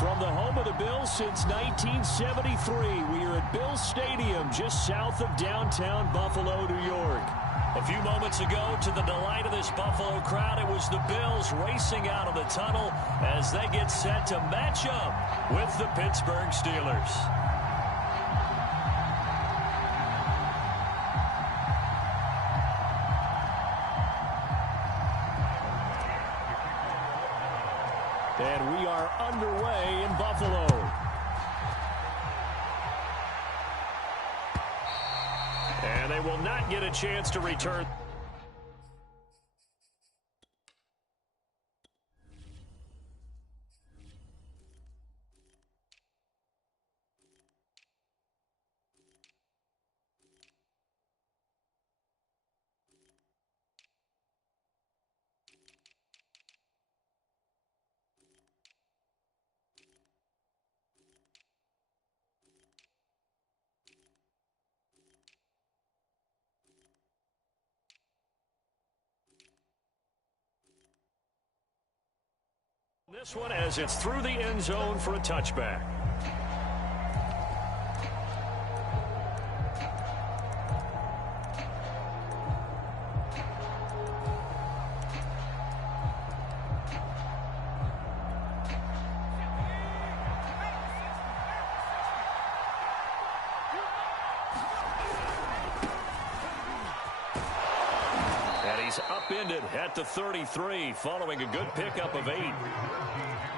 From the home of the Bills since 1973, we are at Bills Stadium just south of downtown Buffalo, New York. A few moments ago, to the delight of this Buffalo crowd, it was the Bills racing out of the tunnel as they get set to match up with the Pittsburgh Steelers. And we are underway in Buffalo. And they will not get a chance to return. This one as it's through the end zone for a touchback. And he's upended at the 33 following a good pickup of 8.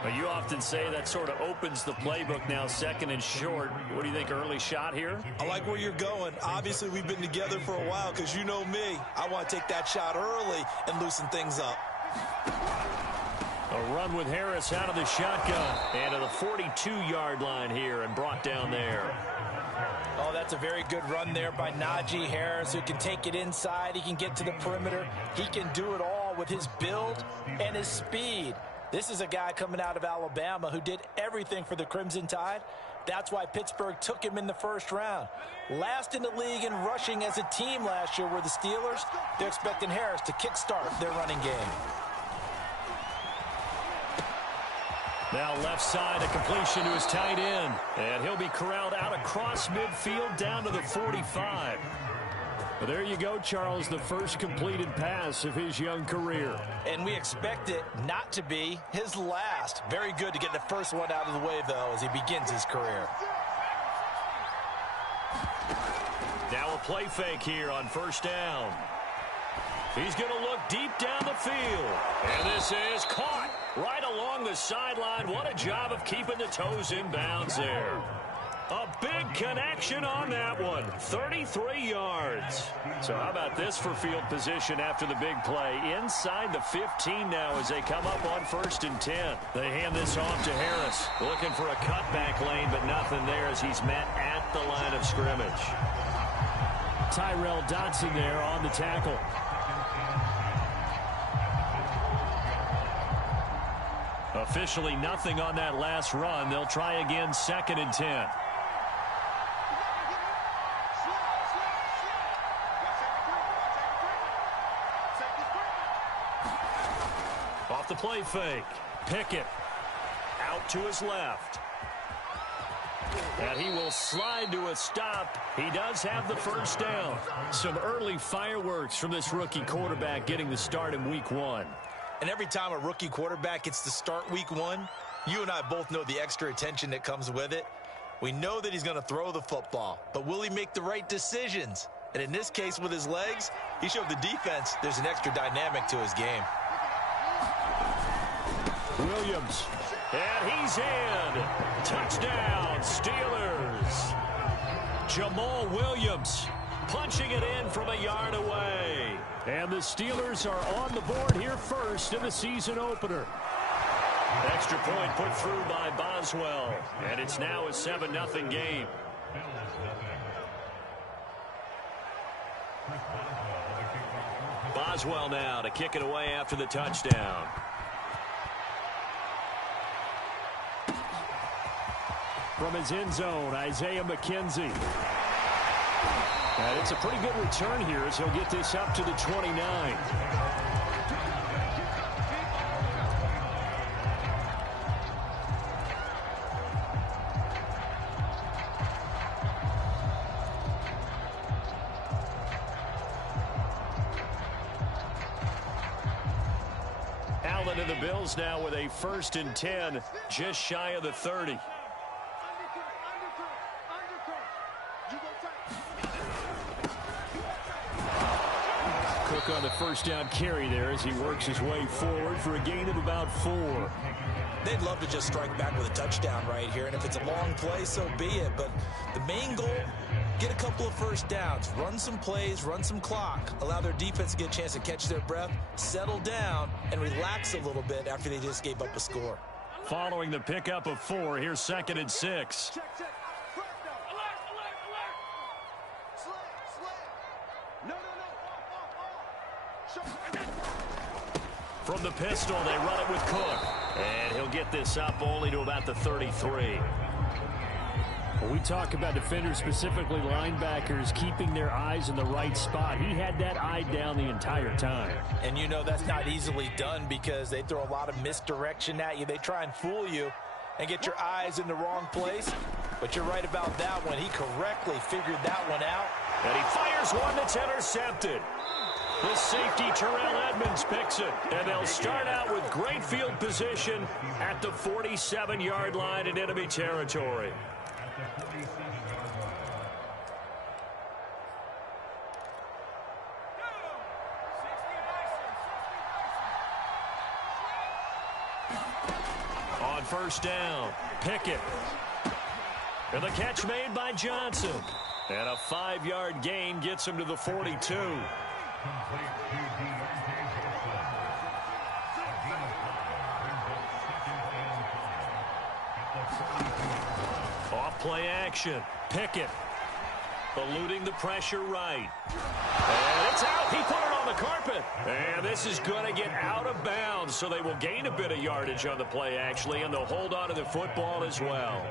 But you often say that sort of opens the playbook now, second and short. What do you think, early shot here? I like where you're going. Obviously, we've been together for a while because you know me. I want to take that shot early and loosen things up. A run with Harris out of the shotgun and to the 42-yard line here and brought down there. Oh, that's a very good run there by Najee Harris, who can take it inside. He can get to the perimeter. He can do it all with his build and his speed. This is a guy coming out of Alabama who did everything for the Crimson Tide. That's why Pittsburgh took him in the first round. Last in the league in rushing as a team last year were the Steelers. They're expecting Harris to kickstart their running game. Now left side, a completion to his tight end. And he'll be corralled out across midfield down to the 45. But there you go, Charles, the first completed pass of his young career. And we expect it not to be his last. Very good to get the first one out of the way, though, as he begins his career. Now a play fake here on first down. He's going to look deep down the field. And this is caught right along the sideline. What a job of keeping the toes in bounds there. A big connection on that one. 33 yards. So how about this for field position after the big play? Inside the 15 now as they come up on first and 10. They hand this off to Harris. Looking for a cutback lane, but nothing there as he's met at the line of scrimmage. Tyrell Dodson there on the tackle. Officially nothing on that last run. They'll try again second and 10. Off the play fake. Pickett out to his left. And he will slide to a stop. He does have the first down. Some early fireworks from this rookie quarterback getting the start in week 1. And every time a rookie quarterback gets to start week 1, you and I both know the extra attention that comes with it. We know that he's going to throw the football, but will he make the right decisions? And in this case, with his legs, he showed the defense there's an extra dynamic to his game. Williams, and he's in. Touchdown, Steelers. Jamal Williams punching it in from a yard away. And the Steelers are on the board here first in the season opener. Extra point put through by Boswell. And it's now a 7-0 game. Boswell now to kick it away after the touchdown. From his end zone, Isaiah McKenzie. And it's a pretty good return here as he'll get this up to the 29. Cleveland and the Bills now with a 1st and 10, just shy of the 30. Cook on the first down carry there as he works his way forward for a gain of about 4. They'd love to just strike back with a touchdown right here, and if it's a long play, so be it. But the main goal, get a couple of first downs, run some plays, run some clock, allow their defense to get a chance to catch their breath, settle down, and relax a little bit after they just gave up a score. Following the pickup of 4, here's 2nd and 6. From the pistol, they run it with Cook. And he'll get this up only to about the 33. When we talk about defenders, specifically linebackers, keeping their eyes in the right spot, he had that eye down the entire time. And you know that's not easily done because they throw a lot of misdirection at you. They try and fool you and get your eyes in the wrong place. But you're right about that one. He correctly figured that one out. And he fires one that's intercepted. The safety, Terrell Edmonds, picks it. And they'll start out with great field position at the 47-yard line in enemy territory. On first down, Pickett. And the catch made by Johnson. And a 5-yard gain gets him to the 42. Off play action. Pickett eluding the pressure right. And it's out. He put it on the carpet. And this is going to get out of bounds, so they will gain a bit of yardage on the play, actually, and they'll hold on to the football as well.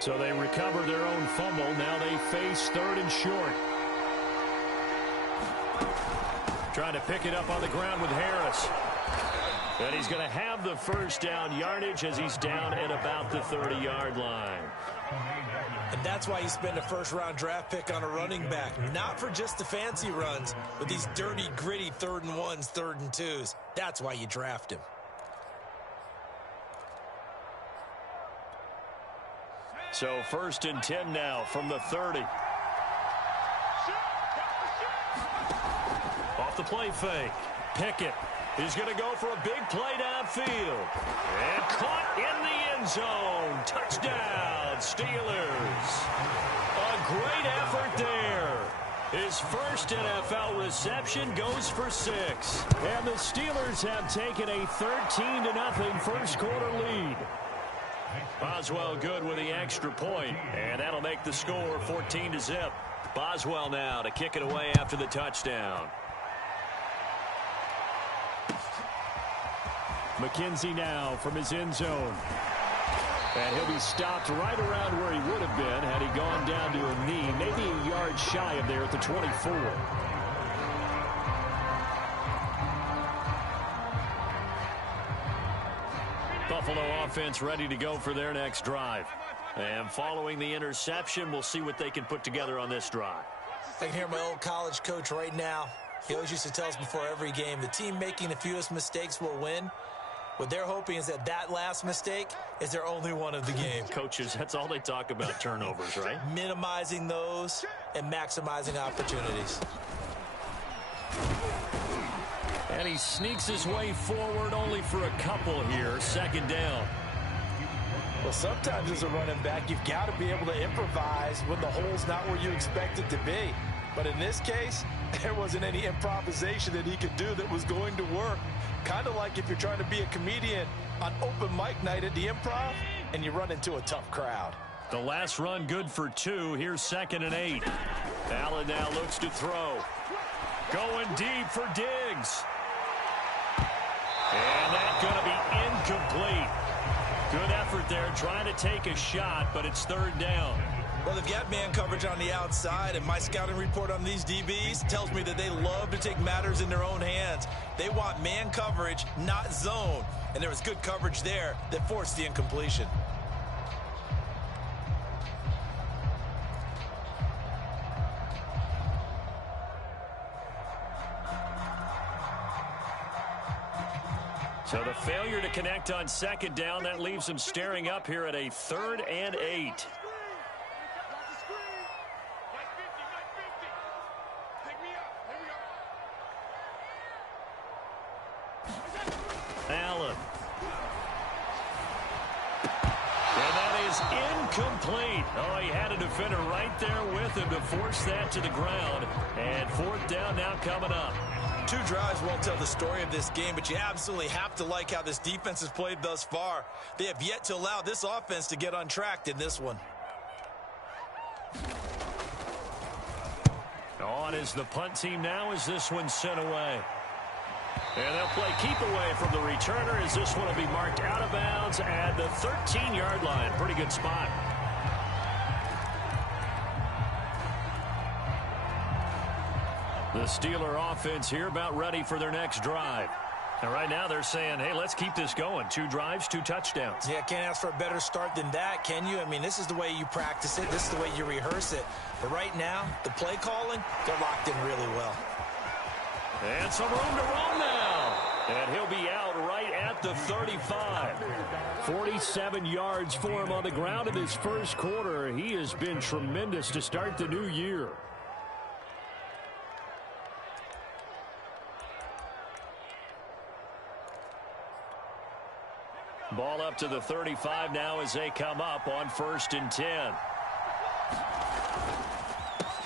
So they recover their own fumble. Now they face 3rd and short. Trying to pick it up on the ground with Harris. And he's going to have the first down yardage as he's down at about the 30-yard line. And that's why you spend a first-round draft pick on a running back. Not for just the fancy runs, but these dirty, gritty 3rd and 1s, 3rd and 2s. That's why you draft him. So 1st and 10 now from the 30. Off the play fake. Pickett is going to go for a big play downfield. And caught in the end zone. Touchdown, Steelers. A great effort there. His first NFL reception goes for 6. And the Steelers have taken a 13-0 first quarter lead. Boswell good with the extra point, and that'll make the score 14-0. Boswell now to kick it away after the touchdown. McKenzie now from his end zone. And he'll be stopped right around where he would have been had he gone down to a knee, maybe a yard shy of there at the 24. Buffalo offense ready to go for their next drive. And following the interception, we'll see what they can put together on this drive. I can hear my old college coach right now. He always used to tell us before every game, the team making the fewest mistakes will win. What they're hoping is that last mistake is their only one of the game. Coaches, that's all they talk about, turnovers, right? Minimizing those and maximizing opportunities. And he sneaks his way forward only for a couple here. 2nd down. Well, sometimes as a running back, you've got to be able to improvise when the hole's not where you expect it to be. But in this case, there wasn't any improvisation that he could do that was going to work. Kind of like if you're trying to be a comedian on open mic night at the Improv and you run into a tough crowd. The last run good for 2. Here's 2nd and 8. Allen now looks to throw. Going deep for Diggs. And that's going to be incomplete. Good effort there trying to take a shot, but it's 3rd down. Well, they've got man coverage on the outside, and my scouting report on these DBs tells me that they love to take matters in their own hands. They want man coverage, not zone. And there was good coverage there that forced the incompletion. So the failure to connect on second down, that leaves them staring up here at a 3rd and 8. Allen. And that is incomplete. Oh, he had a defender right there with him to force that to the ground. And 4th down now coming up. 2 drives won't tell the story of this game, but you absolutely have to like how this defense has played thus far. They have yet to allow this offense to get untracked in this one. On is the punt team now as this one sent away. And they'll play keep away from the returner as this one will be marked out of bounds at the 13-yard line. Pretty good spot. The Steeler offense here about ready for their next drive. And right now they're saying, hey, let's keep this going. 2 drives, 2 touchdowns. Yeah, can't ask for a better start than that, can you? I mean, this is the way you practice it. This is the way you rehearse it. But right now, the play calling, they're locked in really well. And some room to roam now. And he'll be out right at the 35. 47 yards for him on the ground in this first quarter. He has been tremendous to start the new year. Ball up to the 35 now as they come up on 1st and 10.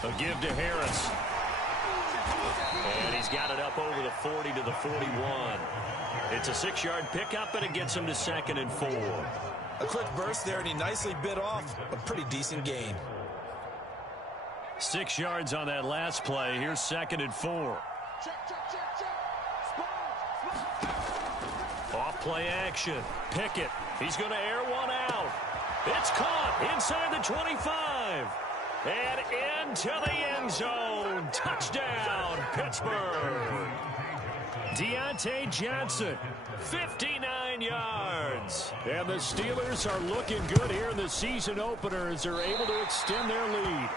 A give to Harris. And he's got it up over the 40 to the 41. It's a 6-yard pickup, and it gets him to 2nd and 4. A quick burst there, and he nicely bit off a pretty decent gain. 6 yards on that last play. Here's 2nd and 4. Off play action. Pickett. He's going to air one out. It's caught inside the 25. And into the end zone. Touchdown, Pittsburgh. Deontay Johnson, 59 yards. And the Steelers are looking good here in the season opener as they're able to extend their lead.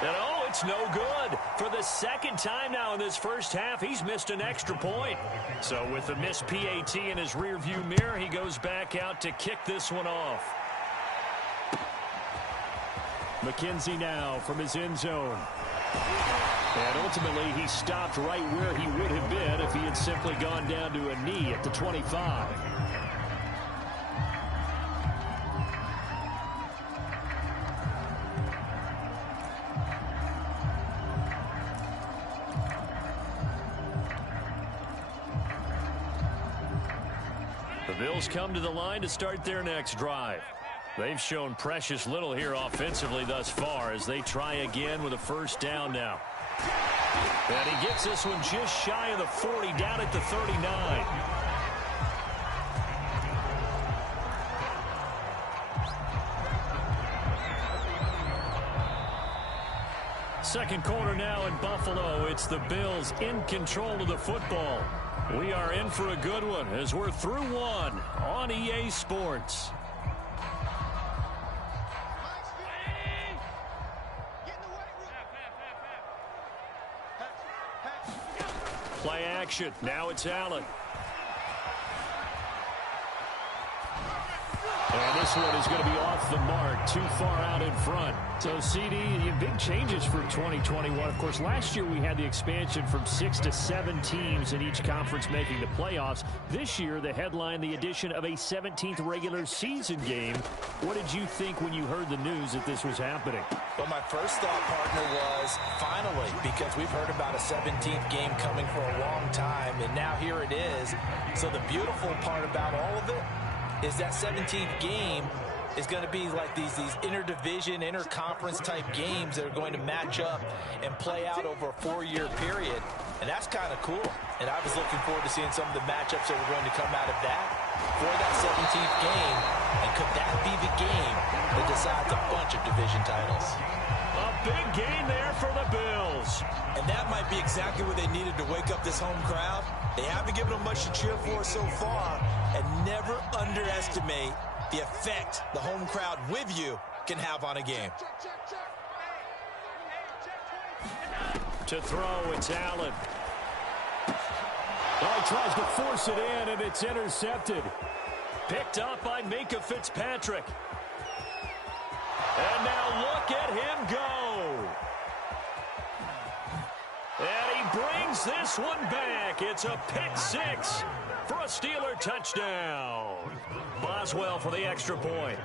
And oh, it's no good. For the 2nd time now in this first half, he's missed an extra point. So with the missed PAT in his rearview mirror, he goes back out to kick this one off. McKenzie now from his end zone. And ultimately, he stopped right where he would have been if he had simply gone down to a knee at the 25. The Bills come to the line to start their next drive. They've shown precious little here offensively thus far as they try again with a 1st down now. And he gets this one just shy of the 40, down at the 39. Second quarter now in Buffalo. It's the Bills in control of the football. We are in for a good one as we're through one on EA Sports. Play action. Now it's Allen. And this one is going to be off the mark, too far out in front. So, CD, big changes for 2021. Of course, last year we had the expansion from 6 to 7 teams in each conference making the playoffs. This year, the headline, the addition of a 17th regular season game. What did you think when you heard the news that this was happening? Well, my first thought, partner, was finally, because we've heard about a 17th game coming for a long time, and now here it is. So the beautiful part about all of it is that 17th game is going to be like these interdivision, interconference type games that are going to match up and play out over a 4-year period. And that's kind of cool. And I was looking forward to seeing some of the matchups that were going to come out of that for that 17th game. And could that be the game that decides a bunch of division titles? A big gain there for the Bills. And that might be exactly what they needed to wake up this home crowd. They haven't given them much to cheer for so far. And never underestimate the effect the home crowd with you can have on a game. To throw, it's Allen. Oh, he tries to force it in, and it's intercepted. Picked up by Minkah Fitzpatrick. And now look at him go. And he brings this one back. It's a pick six for a Steeler touchdown. Boswell for the extra point.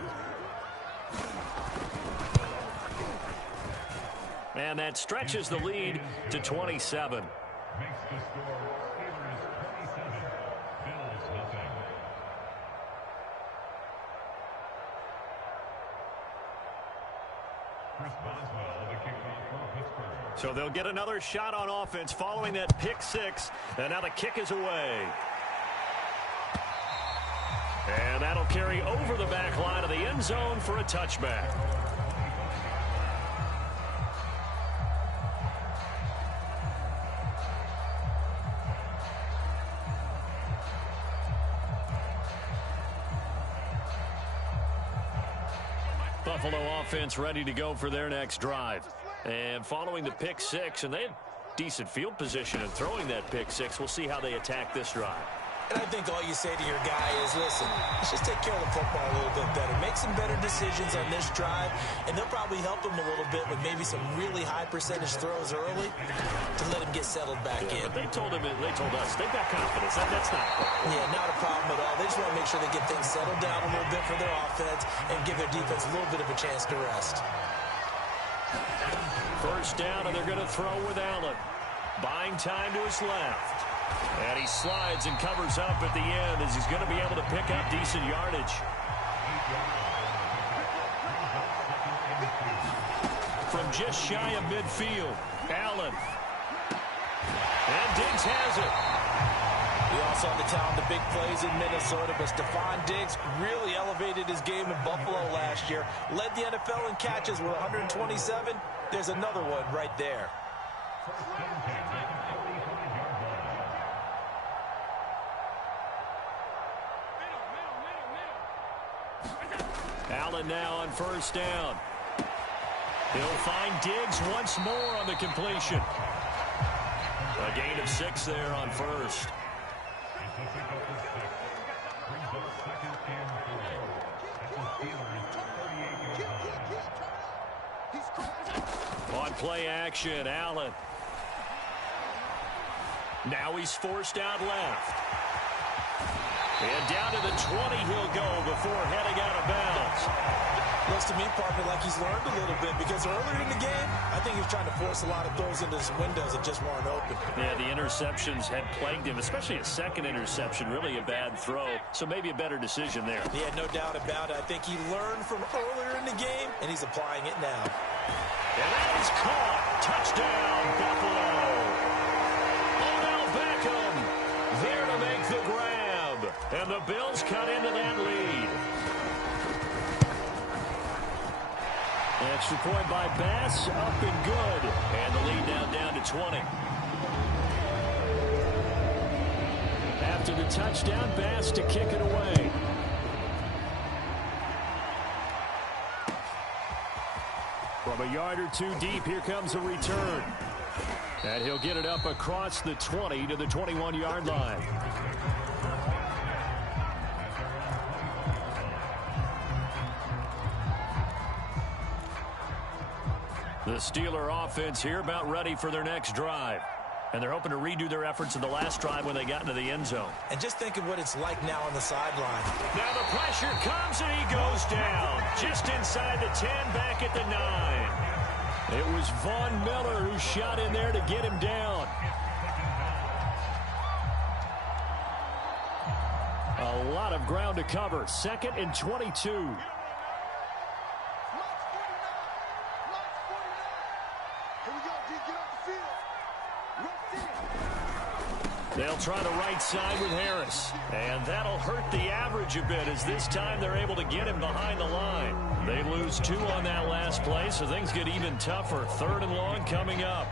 And that stretches the lead to 27. So they'll get another shot on offense following that pick six. And now the kick is away. And that'll carry over the back line of the end zone for a touchback. Buffalo offense ready to go for their next drive. And following the pick six, and they had decent field position in throwing that pick six. We'll see how they attack this drive. And I think all you say to your guy is, listen, let's just take care of the football a little bit better. Make some better decisions on this drive, and they'll probably help him a little bit with maybe some really high percentage throws early to let him get settled back in. But they told us they've got confidence. That's not a problem. Yeah, not a problem at all. They just want to make sure they get things settled down a little bit for their offense and give their defense a little bit of a chance to rest. First down, and they're going to throw with Allen. Buying time to his left. And he slides and covers up at the end as he's going to be able to pick up decent yardage. From just shy of midfield, Allen. And Diggs has it. We all saw the talent, the big plays in Minnesota, but Stephon Diggs really elevated his game in Buffalo last year. Led the NFL in catches with 127. There's another one right there. Allen now on first down. He'll find Diggs once more on the completion. A gain of 6 there on first. On play action, Allen. Now he's forced out left. And down to the 20 he'll go before heading out of bounds. Looks to me, partner, like he's learned a little bit, because earlier in the game, I think he was trying to force a lot of throws into some windows that just weren't open. Yeah, the interceptions had plagued him, especially a second interception, really a bad throw. So maybe a better decision there. Yeah, no doubt about it. I think he learned from earlier in the game, and he's applying it now. And that is caught. Touchdown, Buffalo. Odell Beckham there to make the grab. And the Bills cut into that lead. Extra point by Bass, up and good. And the lead now down to 20. After the touchdown, Bass to kick it away. From a yard or two deep, here comes a return. And he'll get it up across the 20 to the 21-yard line. The Steeler offense here about ready for their next drive. And they're hoping to redo their efforts in the last drive when they got into the end zone. And just think of what it's like now on the sideline. Now the pressure comes and he goes down. Just inside the 10, back at the 9. It was Von Miller who shot in there to get him down. A lot of ground to cover. 2nd and 22. They'll try the right side with Harris. And that'll hurt the average a bit, as this time they're able to get him behind the line. They lose 2 on that last play, so things get even tougher. 3rd and long coming up.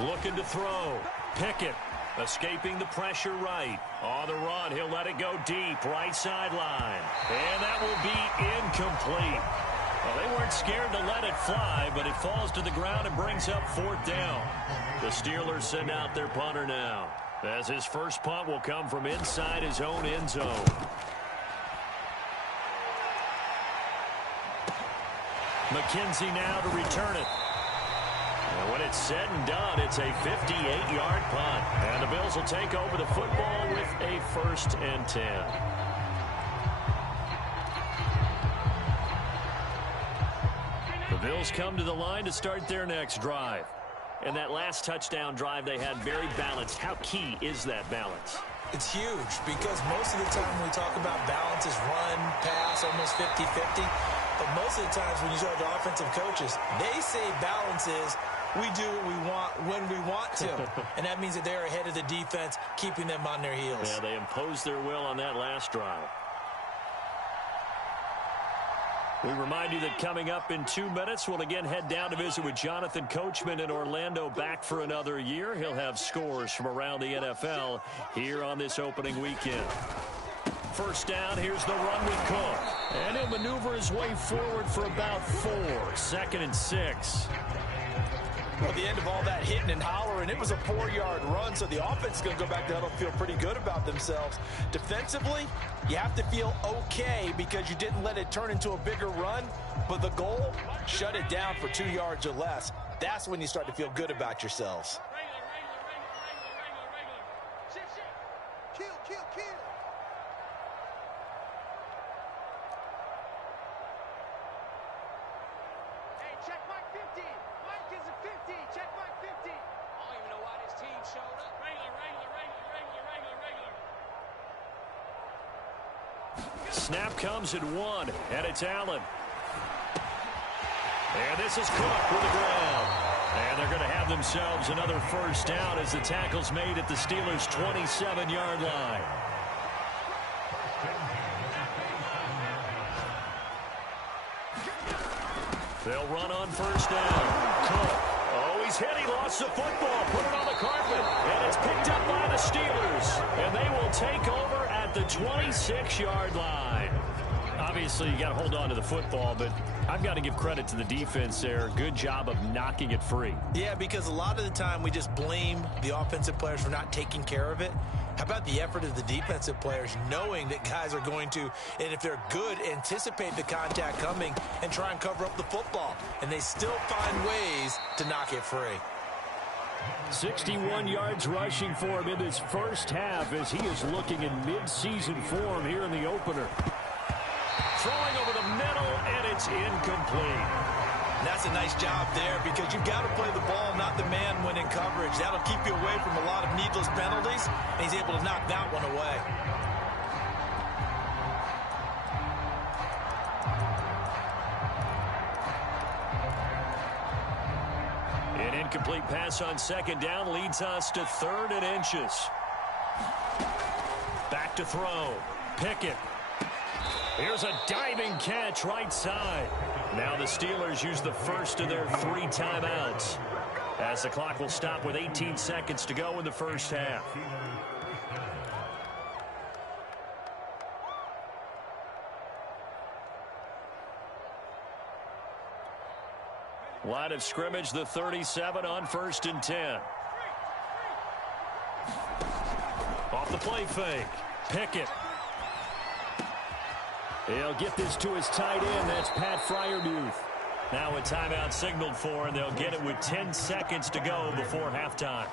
Looking to throw. Pickett. Escaping the pressure right. On the run, he'll let it go deep, right sideline. And that will be incomplete. Well, they weren't scared to let it fly, but it falls to the ground and brings up 4th down. The Steelers send out their punter now, as his first punt will come from inside his own end zone. McKenzie now to return it. And when it's said and done, it's a 58-yard punt. And the Bills will take over the football with a 1st and 10. The Bills come to the line to start their next drive. And that last touchdown drive they had very balanced. How key is that balance? It's huge because most of the time when we talk about balance is run, pass, almost 50-50. But most of the times when you talk to offensive coaches, they say balance is we do what we want when we want to. And that means that they're ahead of the defense, keeping them on their heels. Yeah, they imposed their will on that last drive. We remind you that coming up in 2 minutes, we'll again head down to visit with Jonathan Coachman in Orlando, back for another year. He'll have scores from around the NFL here on this opening weekend. First down, here's the run with Cook. And he'll maneuver his way forward for about 4. 2nd and 6. Well, at the end of all that hitting and hollering, it was a 4-yard run, so the offense is going to go back there and feel pretty good about themselves. Defensively, you have to feel okay because you didn't let it turn into a bigger run, but the goal, shut it down for 2 yards or less. That's when you start to feel good about yourselves. Snap comes at 1, and it's Allen. And this is Cook with the ground. And they're going to have themselves another first down as the tackle's made at the Steelers' 27-yard line. They'll run on first down. Cook. Oh, he's hit. He lost the football. Put it on the carpet. And it's picked up by the Steelers. And they will take over at the 26-yard line. Obviously, you got to hold on to the football, but I've got to give credit to the defense there. Good job of knocking it free. Yeah, because a lot of the time we just blame the offensive players for not taking care of it. How about the effort of the defensive players knowing that guys are going to, and if they're good, anticipate the contact coming and try and cover up the football. And they still find ways to knock it free. 61 yards rushing for him in this first half as he is looking in mid-season form here in the opener. Throwing over the middle, and it's incomplete. And that's a nice job there because you've got to play the ball, not the man when in coverage. That'll keep you away from a lot of needless penalties, and he's able to knock that one away. An incomplete pass on second down leads us to 3rd and inches. Back to throw. Pickett. Here's a diving catch right side. Now the Steelers use the first of their 3 timeouts, as the clock will stop with 18 seconds to go in the first half. Line of scrimmage, the 37 on 1st and 10. Off the play fake. Pickett. He'll get this to his tight end. That's Pat Freiermuth. Now a timeout signaled for, and they'll get it with 10 seconds to go before halftime.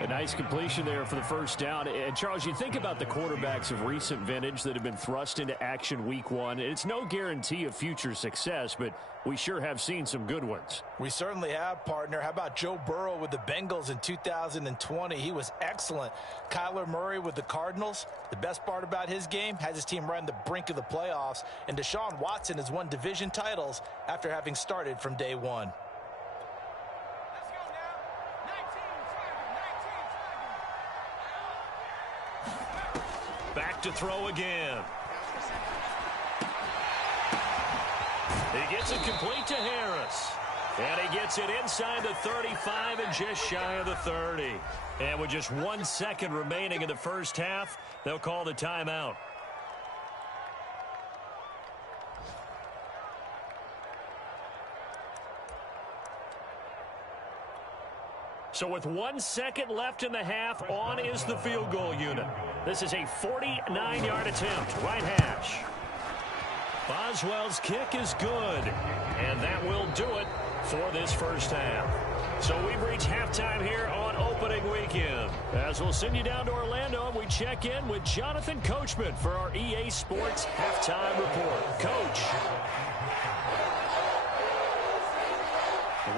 A nice completion there for the first down. And, Charles, you think about the quarterbacks of recent vintage that have been thrust into action week 1. It's no guarantee of future success, but we sure have seen some good ones. We certainly have, partner. How about Joe Burrow with the Bengals in 2020? He was excellent. Kyler Murray with the Cardinals. The best part about his game, has his team right on the brink of the playoffs. And Deshaun Watson has won division titles after having started from day 1. Back to throw again. He gets it complete to Harris. And he gets it inside the 35 and just shy of the 30. And with just 1 second remaining in the first half, they'll call the timeout. So with 1 second left in the half, on is the field goal unit. This is a 49-yard attempt, right hash. Boswell's kick is good, and that will do it for this first half. So we've reached halftime here on opening weekend. As we'll send you down to Orlando, we check in with Jonathan Coachman for our EA Sports Halftime Report. Coach.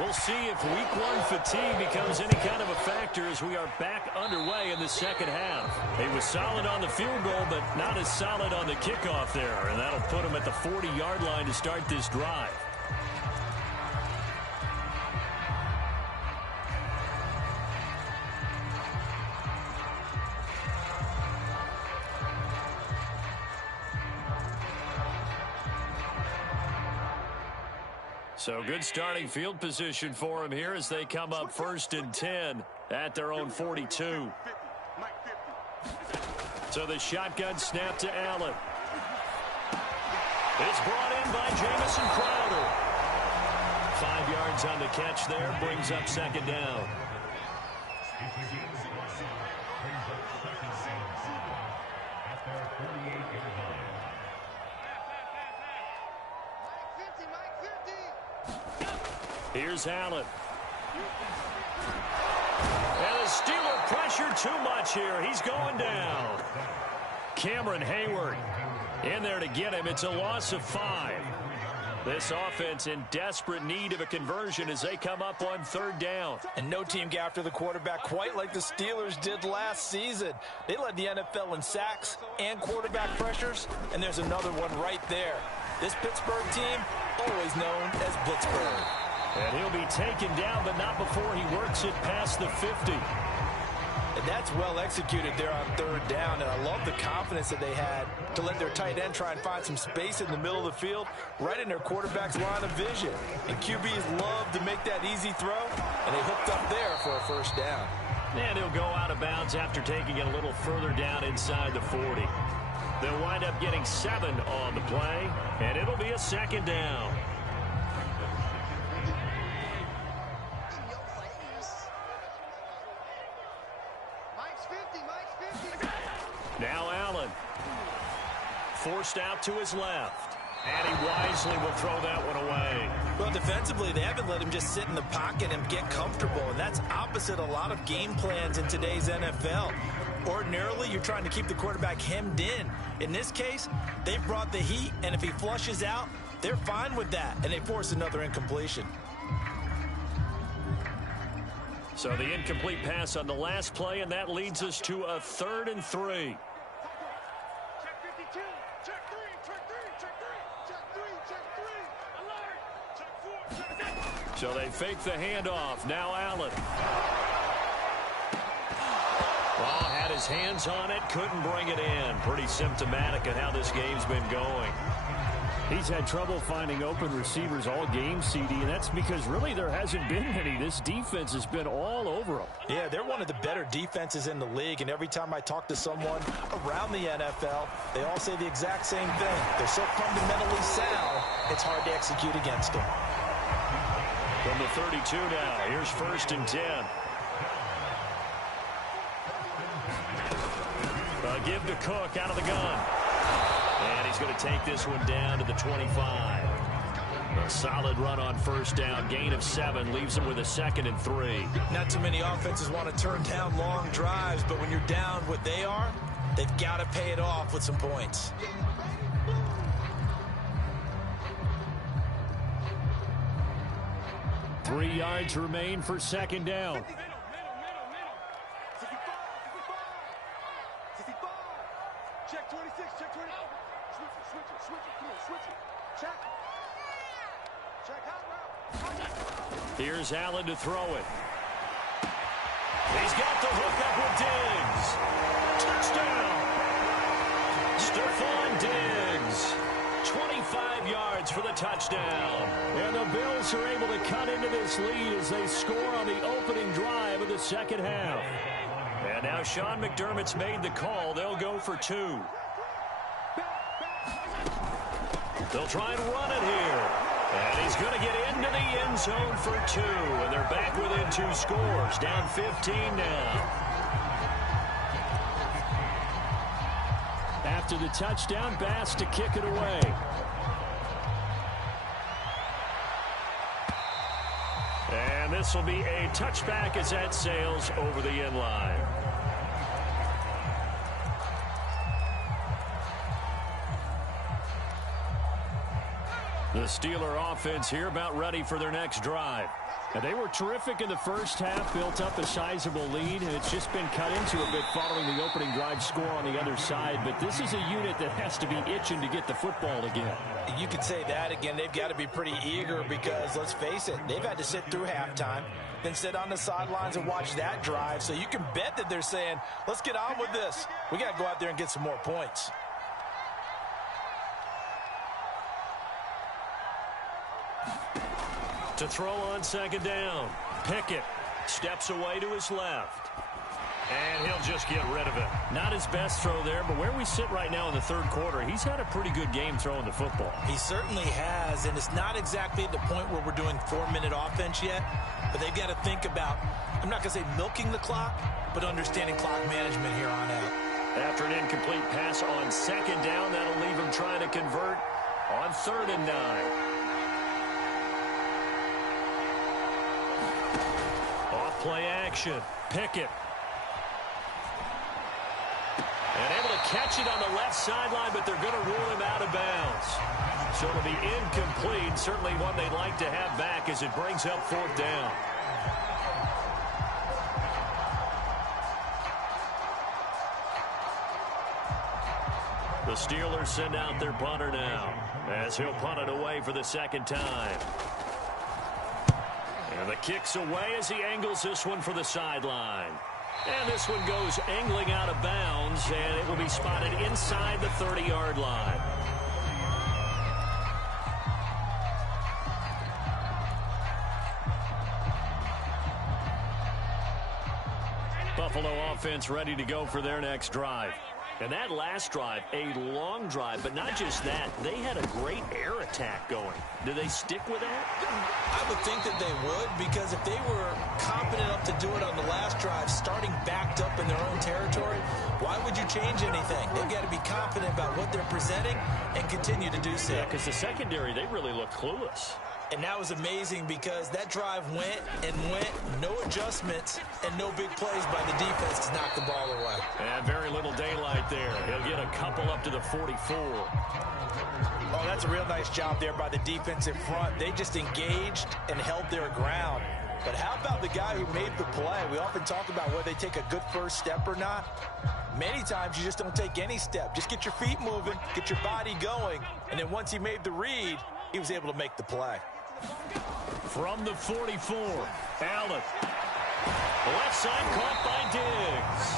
We'll see if week one fatigue becomes any kind of a factor as we are back underway in the second half. He was solid on the field goal, but not as solid on the kickoff there, and that'll put him at the 40-yard line to start this drive. So good starting field position for him here as they come up 1st and 10 at their own 42. So the shotgun snap to Allen. It's brought in by Jamison Crowder. 5 yards on the catch there, brings up second down. Here's Allen. And the Steeler pressure too much here. He's going down. Cameron Hayward in there to get him. It's a loss of 5. This offense in desperate need of a conversion as they come up on 3rd down. And no team got after the quarterback quite like the Steelers did last season. They led the NFL in sacks and quarterback pressures, and there's another one right there. This Pittsburgh team, always known as Blitzburgh. And he'll be taken down, but not before he works it past the 50. And that's well executed there on 3rd down, and I love the confidence that they had to let their tight end try and find some space in the middle of the field, right in their quarterback's line of vision. And QBs love to make that easy throw, and they hooked up there for a 1st down. And he'll go out of bounds after taking it a little further down inside the 40. They'll wind up getting 7 on the play, and it'll be a 2nd down. Now Allen, forced out to his left, and he wisely will throw that one away. Well, defensively, they haven't let him just sit in the pocket and get comfortable, and that's opposite a lot of game plans in today's NFL. Ordinarily, you're trying to keep the quarterback hemmed in. In this case, they've brought the heat, and if he flushes out, they're fine with that, and they force another incompletion. So the incomplete pass on the last play, and that leads us to a 3rd and 3. Check 52, check 3, check 3, check 3, check 3, check 3, alert, check 4, check 6. So they fake the handoff. Now Allen. Well, had his hands on it, couldn't bring it in. Pretty symptomatic of how this game's been going. He's had trouble finding open receivers all game, CD, and that's because really there hasn't been any. This defense has been all over him. Yeah, they're one of the better defenses in the league, and every time I talk to someone around the NFL, they all say the exact same thing. They're so fundamentally sound, it's hard to execute against them. From the 32 now, here's 1st and 10. Give to Cook out of the gun. And he's going to take this one down to the 25. A solid run on 1st down. Gain of 7 leaves him with a 2nd and 3. Not too many offenses want to turn down long drives, but when you're down what they are, they've got to pay it off with some points. Three yards remain for 2nd down. Check 26, check 20. Switch it, come on, switch it. Check. Check out now. Here's Allen to throw it. He's got the hook up with Diggs. Touchdown. Stephon Diggs. 25 yards for the touchdown. And they'll Bills are able to cut into this lead as they score on the opening drive of the second half. And now Sean McDermott's made the call. They'll go for 2. They'll try and run it here. And he's going to get into the end zone for 2. And they're back within 2 scores. Down 15 now. After the touchdown, Bass to kick it away. And this will be a touchback as that sails over the end line. The Steeler offense here about ready for their next drive. And they were terrific in the first half, built up a sizable lead, and it's just been cut into a bit following the opening drive score on the other side. But this is a unit that has to be itching to get the football again. You could say that again. They've got to be pretty eager because, let's face it, they've had to sit through halftime, then sit on the sidelines and watch that drive. So you can bet that they're saying, let's get on with this. We got to go out there and get some more points. To throw on second down. Pickett steps away to his left. And he'll just get rid of it. Not his best throw there, but where we sit right now in the third quarter, he's had a pretty good game throwing the football. He certainly has, and it's not exactly at the point where we're doing 4-minute offense yet, but they've got to think about, I'm not going to say milking the clock, but understanding clock management here on out. After an incomplete pass on second down, that'll leave him trying to convert on 3rd and 9. Play action. Pickett. And able to catch it on the left sideline, but they're going to rule him out of bounds. So it'll be incomplete. Certainly one they'd like to have back as it brings up 4th down. The Steelers send out their punter now as he'll punt it away for the second time. And the kick's away as he angles this one for the sideline. And this one goes angling out of bounds, and it will be spotted inside the 30-yard line. Buffalo offense ready to go for their next drive. And that last drive, a long drive, but not just that. They had a great air attack going. Do they stick with that? I would think that they would, because if they were confident enough to do it on the last drive, starting backed up in their own territory, why would you change anything? They've got to be confident about what they're presenting and continue to do so. Yeah, because the secondary, they really looked clueless. And that was amazing because that drive went and went, no adjustments, and no big plays by the defense to knock the ball away. And very little daylight there. He'll get a couple up to the 44. Oh, that's a real nice job there by the defense in front. They just engaged and held their ground. But how about the guy who made the play? We often talk about whether they take a good first step or not. Many times you just don't take any step. Just get your feet moving, get your body going, and then once he made the read, he was able to make the play. From the 44, Allen. Left side caught by Diggs.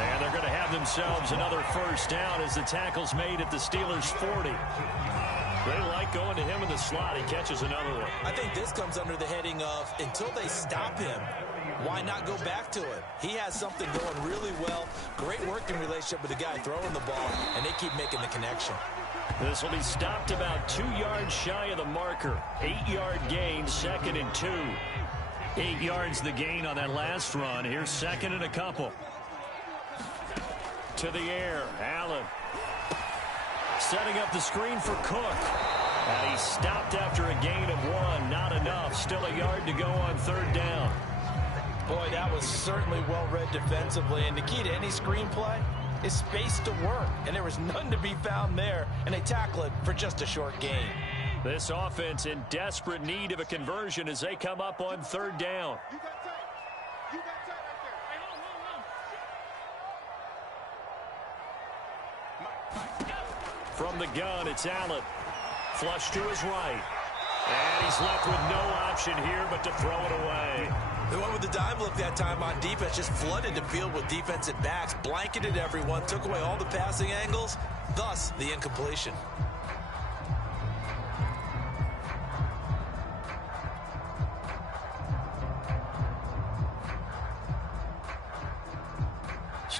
And they're going to have themselves another first down as the tackle's made at the Steelers' 40. They like going to him in the slot. He catches another one. I think this comes under the heading of, until they stop him, why not go back to him? He has something going really well. Great working relationship with the guy throwing the ball, and they keep making the connection. This will be stopped about 2 yards shy of the marker. 8-yard gain, 2nd and 2. 8 yards the gain on that last run. Here's 2nd and a couple. To the air, Allen. Setting up the screen for Cook. And he stopped after a gain of 1. Not enough. Still a yard to go on 3rd down. Boy, that was certainly well-read defensively. And the key to any screenplay is space to work. And there was none to be found there. And they tackle it for just a short gain. This offense in desperate need of a conversion as they come up on 3rd down. You got tight. You got tight right there. From the gun, it's Allen. Flush to his right. And he's left with no option here but to throw it away. The one with the dime look that time on defense just flooded the field with defensive backs, blanketed everyone, took away all the passing angles, thus the incompletion.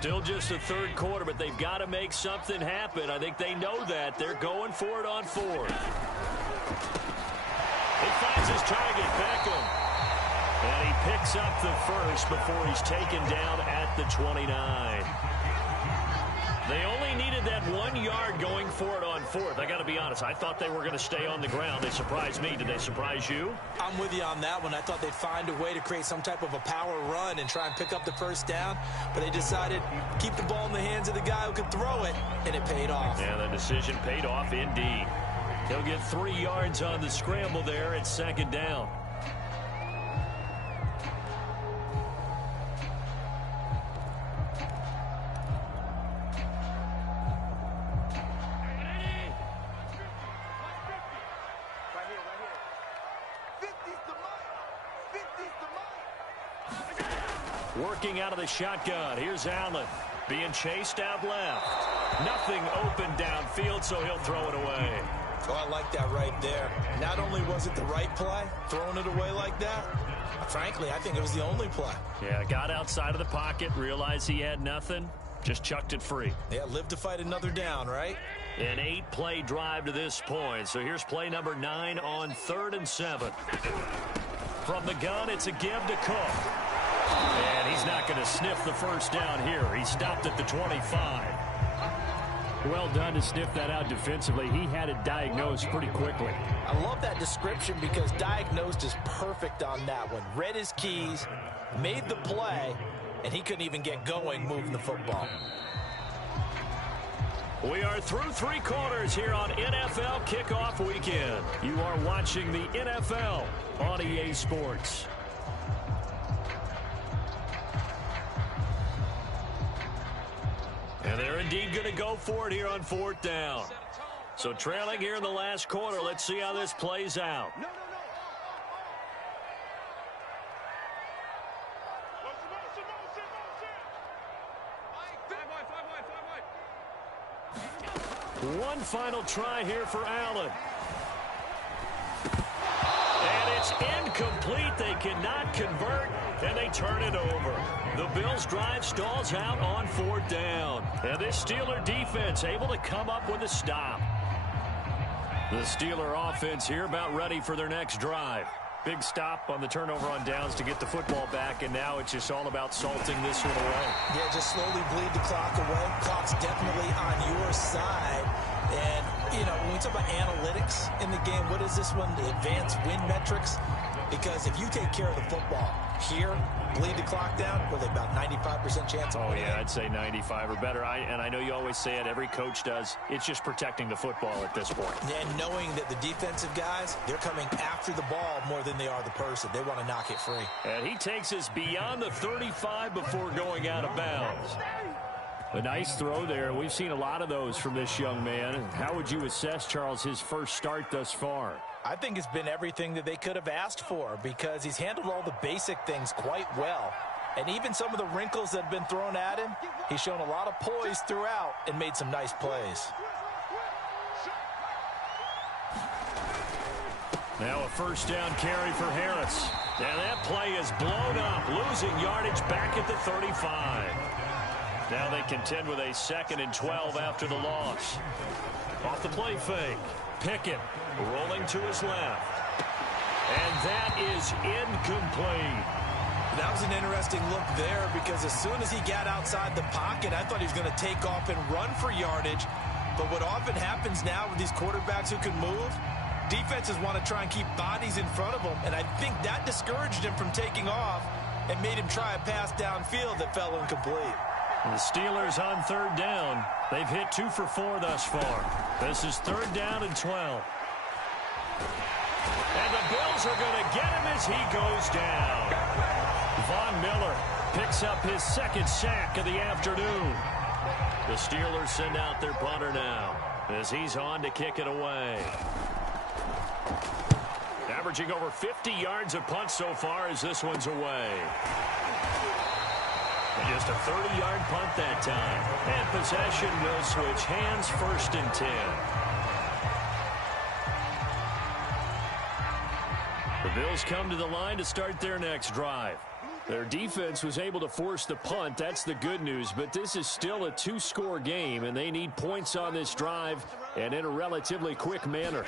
Still just a third quarter, but they've got to make something happen. I think they know that. They're going for it on fourth. He finds his target, Beckham. And he picks up the first before he's taken down at the 29. They only needed that 1 yard going for it on fourth. I got to be honest, I thought they were going to stay on the ground. They surprised me. Did they surprise you? I'm with you on that one. I thought they'd find a way to create some type of a power run and try and pick up the first down, but they decided to keep the ball in the hands of the guy who could throw it, and it paid off. Yeah, the decision paid off indeed. He'll get 3 yards on the scramble there at second down. Working out of the shotgun. Here's Allen. Being chased out left. Nothing open downfield, so he'll throw it away. Oh, I like that right there. Not only was it the right play, throwing it away like that, frankly, I think it was the only play. Yeah, got outside of the pocket, realized he had nothing, just chucked it free. Yeah, live to fight another down, right? An 8-play drive to this point. So here's play number 9 on 3rd and 7. From the gun, it's a give to Cook. And he's not going to sniff the first down here. He stopped at the 25. Well done to sniff that out defensively. He had it diagnosed pretty quickly. I love that description because diagnosed is perfect on that one. Read his keys, made the play, and he couldn't even get going moving the football. We are through 3 quarters here on NFL Kickoff Weekend. You are watching the NFL on EA Sports. And they're indeed going to go for it here on 4th down. So trailing here in the last quarter. Let's see how this plays out. One final try here for Allen. And it's incomplete. They cannot convert, and they turn it over. The Bills' drive stalls out on 4th down. And this Steeler defense able to come up with a stop. The Steeler offense here about ready for their next drive. Big stop on the turnover on downs to get the football back, and now it's just all about salting this one away. Yeah, just slowly bleed the clock away. Clock's definitely on your side. And, you know, when we talk about analytics in the game, what is this one? The advanced win metrics? Because if you take care of the football here, bleed the clock down, with about 95% chance of winning. Oh, yeah, I'd say 95 or better. And I know you always say it, every coach does. It's just protecting the football at this point. And knowing that the defensive guys, they're coming after the ball more than they are the person. They want to knock it free. And he takes us beyond the 35 before going out of bounds. A nice throw there. We've seen a lot of those from this young man. How would you assess, Charles, his first start thus far? I think it's been everything that they could have asked for because he's handled all the basic things quite well. And even some of the wrinkles that have been thrown at him, he's shown a lot of poise throughout and made some nice plays. Now a first down carry for Harris. And that play is blown up, losing yardage back at the 35. Now they contend with a 2nd and 12 after the loss. Off the play fake. Pickett rolling to his left. And that is incomplete. That was an interesting look there because as soon as he got outside the pocket, I thought he was going to take off and run for yardage. But what often happens now with these quarterbacks who can move, defenses want to try and keep bodies in front of them. And I think that discouraged him from taking off and made him try a pass downfield that fell incomplete. The Steelers on 3rd down. They've hit 2 for 4 thus far. This is 3rd down and 12. And the Bills are going to get him as he goes down. Von Miller picks up his 2nd sack of the afternoon. The Steelers send out their punter now as he's on to kick it away. Averaging over 50 yards of punt so far as this one's away. Just a 30-yard punt that time. And possession will switch hands, 1st and 10. The Bills come to the line to start their next drive. Their defense was able to force the punt. That's the good news. But this is still a two-score game, and they need points on this drive and in a relatively quick manner.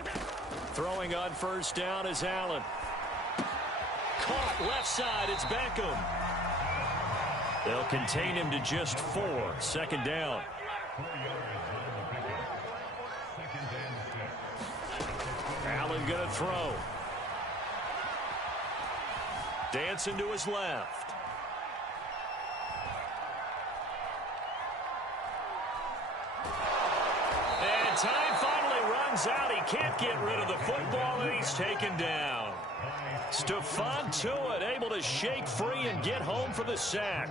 Throwing on first down is Allen. Caught left side. It's Beckham. They'll contain him to just 4. Second down. Allen going to throw. Dancing to his left. And time finally runs out. He can't get rid of the football, and he's taken down. Stephon Tuitt able to shake free and get home for the sack.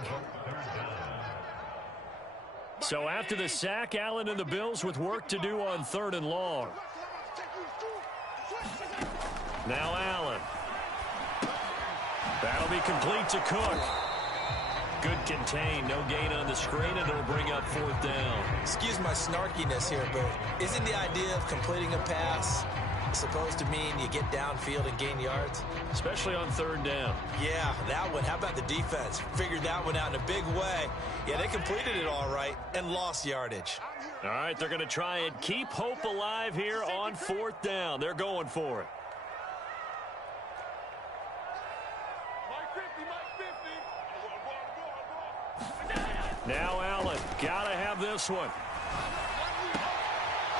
So after the sack, Allen and the Bills with work to do on 3rd and long. Now Allen. That'll be complete to Cook. Good contain, no gain on the screen, and it'll bring up 4th down. Excuse my snarkiness here, but isn't the idea of completing a pass supposed to mean you get downfield and gain yards? Especially on 3rd down. Yeah, that one. How about the defense? Figured that one out in a big way. Yeah, they completed it all right and lost yardage. All right, they're going to try and keep hope alive here on 4th down. They're going for it. Now Allen, gotta have this one.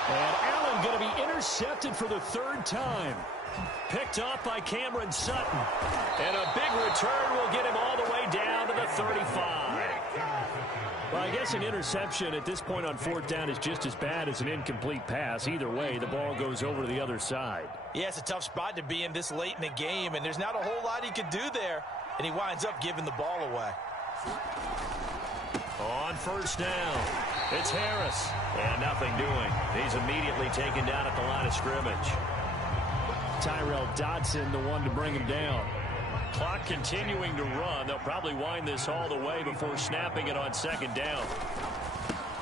And Allen going to be intercepted for the 3rd time. Picked off by Cameron Sutton. And a big return will get him all the way down to the 35. Well, I guess an interception at this point on 4th down is just as bad as an incomplete pass. Either way, the ball goes over to the other side. Yeah, it's a tough spot to be in this late in the game, and there's not a whole lot he could do there. And he winds up giving the ball away. On first down, it's Harris. And nothing doing. He's immediately taken down at the line of scrimmage. Tyrell Dodson, the one to bring him down. Clock continuing to run. They'll probably wind this all the way before snapping it on 2nd down.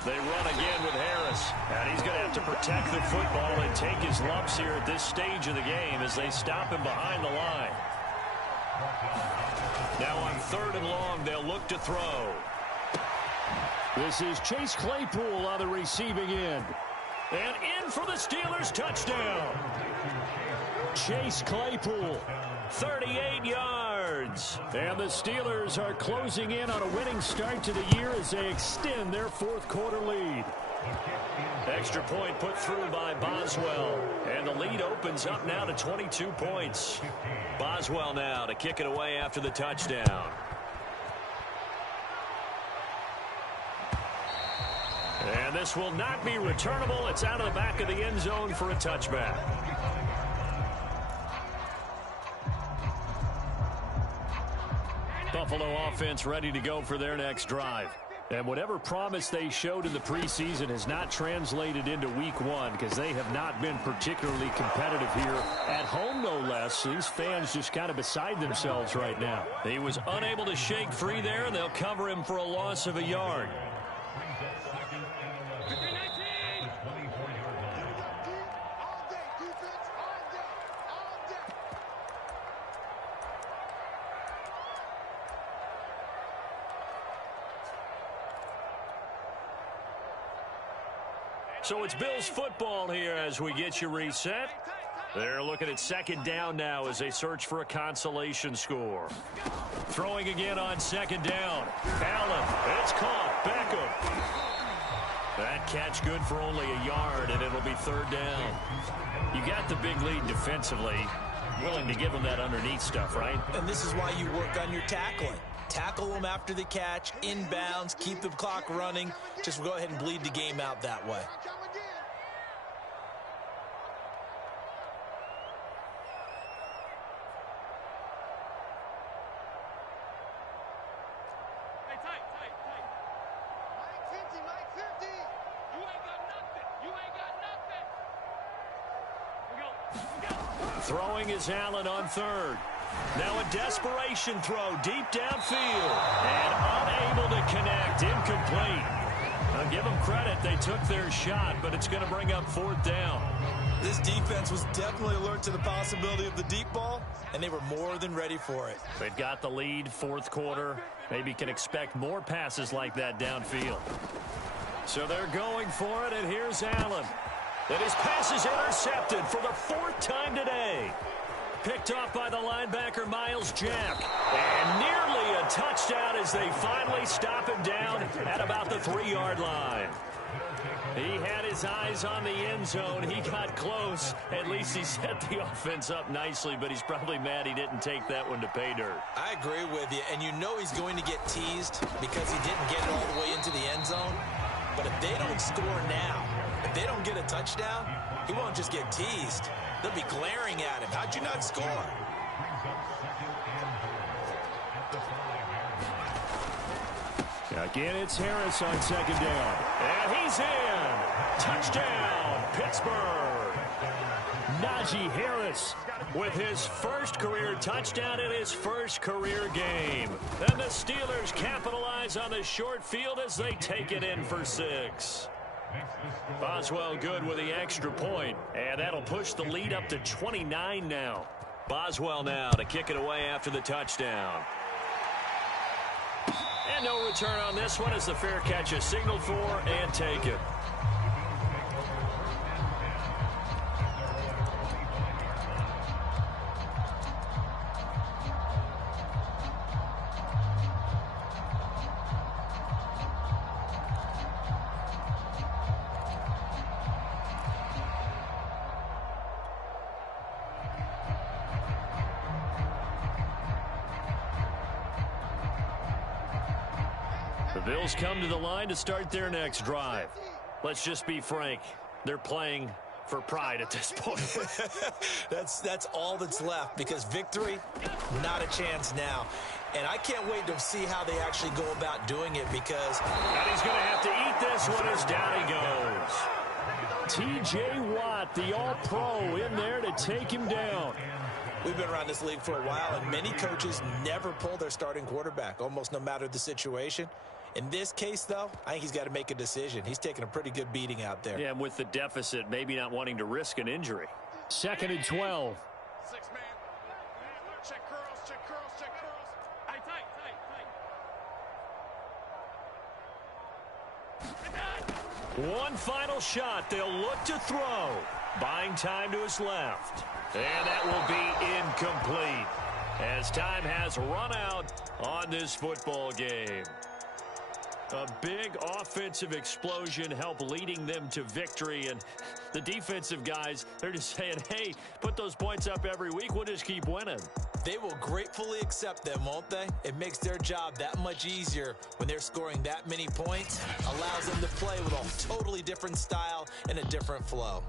They run again with Harris. And he's going to have to protect the football and take his lumps here at this stage of the game as they stop him behind the line. Now on 3rd and long, they'll look to throw. This is Chase Claypool on the receiving end. And in for the Steelers touchdown. Chase Claypool, 38 yards. And the Steelers are closing in on a winning start to the year as they extend their 4th quarter lead. Extra point put through by Boswell. And the lead opens up now to 22 points. Boswell now to kick it away after the touchdown. And this will not be returnable. It's out of the back of the end zone for a touchback. Buffalo offense ready to go for their next drive. And whatever promise they showed in the preseason has not translated into week 1 because they have not been particularly competitive here at home, no less. These fans just kind of beside themselves right now. He was unable to shake free there, and they'll cover him for a loss of a yard. So it's Bills football here as we get you reset. They're looking at 2nd down now as they search for a consolation score. Throwing again on 2nd down. Allen, it's caught. Beckham. That catch good for only a yard, and it'll be 3rd down. You got the big lead defensively. Willing to give them that underneath stuff, right? And this is why you work on your tackling. Tackle them after the catch, inbounds, keep the clock running. Just go ahead and bleed the game out that way. Throwing is Allen on 3rd. Now a desperation throw deep downfield. And unable to connect. Incomplete. I'll give him credit. They took their shot, but it's going to bring up 4th down. This defense was definitely alert to the possibility of the deep ball, and they were more than ready for it. They've got the lead, 4th quarter. Maybe can expect more passes like that downfield. So they're going for it, and here's Allen. And his pass is intercepted for the 4th time today. Picked off by the linebacker, Miles Jack. And nearly a touchdown as they finally stop him down at about the 3-yard line. He had his eyes on the end zone. He got close. At least he set the offense up nicely, but he's probably mad he didn't take that one to pay dirt. I agree with you, and you know he's going to get teased because he didn't get it all the way into the end zone. But if they don't score now, if they don't get a touchdown, he won't just get teased. They'll be glaring at him. How'd you not score? Again, it's Harris on 2nd down. And he's in. Touchdown, Pittsburgh. Najee Harris with his first career touchdown in his first career game. And the Steelers capitalize on the short field as they take it in for 6. Boswell good with the extra point, and that'll push the lead up to 29 now. Boswell now to kick it away after the touchdown. And no return on this one as the fair catch is signaled for and taken. The Bills come to the line to start their next drive. Let's just be frank. They're playing for pride at this point. That's all that's left because victory, not a chance now. And I can't wait to see how they actually go about doing it because... And he's going to have to eat this one as down he goes. T.J. Watt, the all-pro, in there to take him down. We've been around this league for a while, and many coaches never pull their starting quarterback, almost no matter the situation. In this case, though, I think he's got to make a decision. He's taking a pretty good beating out there. Yeah, and with the deficit, maybe not wanting to risk an injury. 2nd and 12. 6 man. Check curls, check curls, check curls. Tight, tight, tight. One final shot. They'll look to throw. Buying time to his left. And that will be incomplete as time has run out on this football game. A big offensive explosion helped leading them to victory. And the defensive guys, they're just saying, hey, put those points up every week. We'll just keep winning. They will gratefully accept them, won't they? It makes their job that much easier when they're scoring that many points. Allows them to play with a totally different style and a different flow.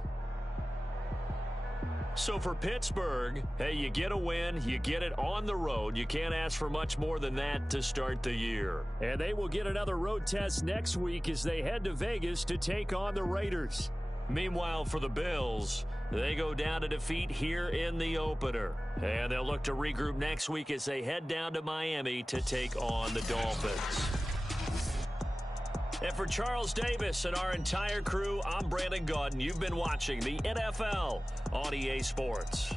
So for Pittsburgh, hey, you get a win, you get it on the road. You can't ask for much more than that to start the year. And they will get another road test next week as they head to Vegas to take on the Raiders. Meanwhile, for the Bills, they go down to defeat here in the opener. And they'll look to regroup next week as they head down to Miami to take on the Dolphins. And for Charles Davis and our entire crew, I'm Brandon Gaudin. You've been watching the NFL on EA Sports.